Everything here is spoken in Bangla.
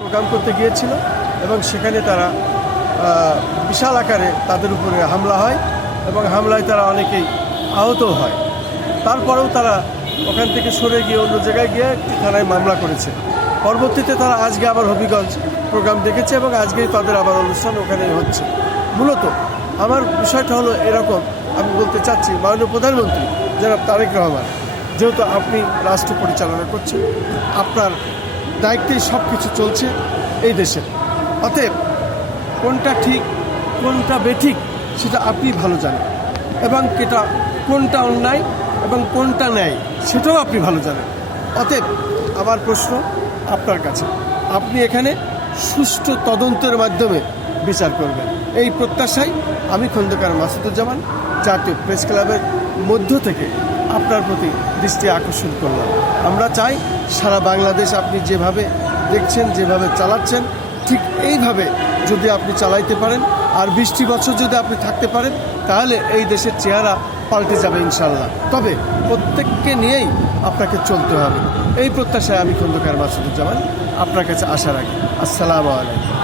প্রোগ্রাম করতে গিয়েছিল এবং সেখানে তারা বিশাল আকারে তাদের উপরে হামলা হয় এবং হামলায় তারা অনেকেই আহত হয়। তারপরেও তারা ওখান থেকে সরে গিয়ে অন্য জায়গায় গিয়ে থানায় মামলা করেছে। পরবর্তীতে তারা আজকে আবার হবিগঞ্জ প্রোগ্রাম দেখেছে এবং আজকেই তাদের আবার অনুষ্ঠান ওখানেই হচ্ছে। মূলত আমার বিষয়টা হলো এরকম, আমি বলতে চাচ্ছি মাননীয় প্রধানমন্ত্রী জনাব তারেক রহমান, যেহেতু আপনি রাষ্ট্র পরিচালনা করছেন, আপনার দায়িত্বেই সব কিছু চলছে এই দেশে, অতএব কোনটা ঠিক কোনটা বেঠিক সেটা আপনি ভালো জানেন এবং কোনটা অন্যায় এবং কোনটা ন্যায় সেটাও আপনি ভালো জানেন। অতএব আমার প্রশ্ন আপনার কাছে, আপনি এখানে সুষ্ঠু তদন্তের মাধ্যমে বিচার করবেন, এই প্রত্যাশায় আমি খন্দকার মাসুদুজ্জামান জাতীয় প্রেস ক্লাবের মধ্য থেকে আপনার প্রতি দৃষ্টি আকর্ষণ করলাম। আমরা চাই সারা বাংলাদেশ আপনি যেভাবে দেখছেন, যেভাবে চালাচ্ছেন, ঠিক এইভাবে যদি আপনি চালাইতে পারেন আর 20টি বছর যদি আপনি থাকতে পারেন, তাহলে এই দেশের চেহারা পাল্টে যাবে ইনশাল্লাহ। তবে প্রত্যেককে নিয়েই আপনাকে চলতে হবে, এই প্রত্যাশায় আমি খন্দকার মাসুদুজ্জামান আপনার কাছে আশা রাখি। আসসালামু আলাইকুম।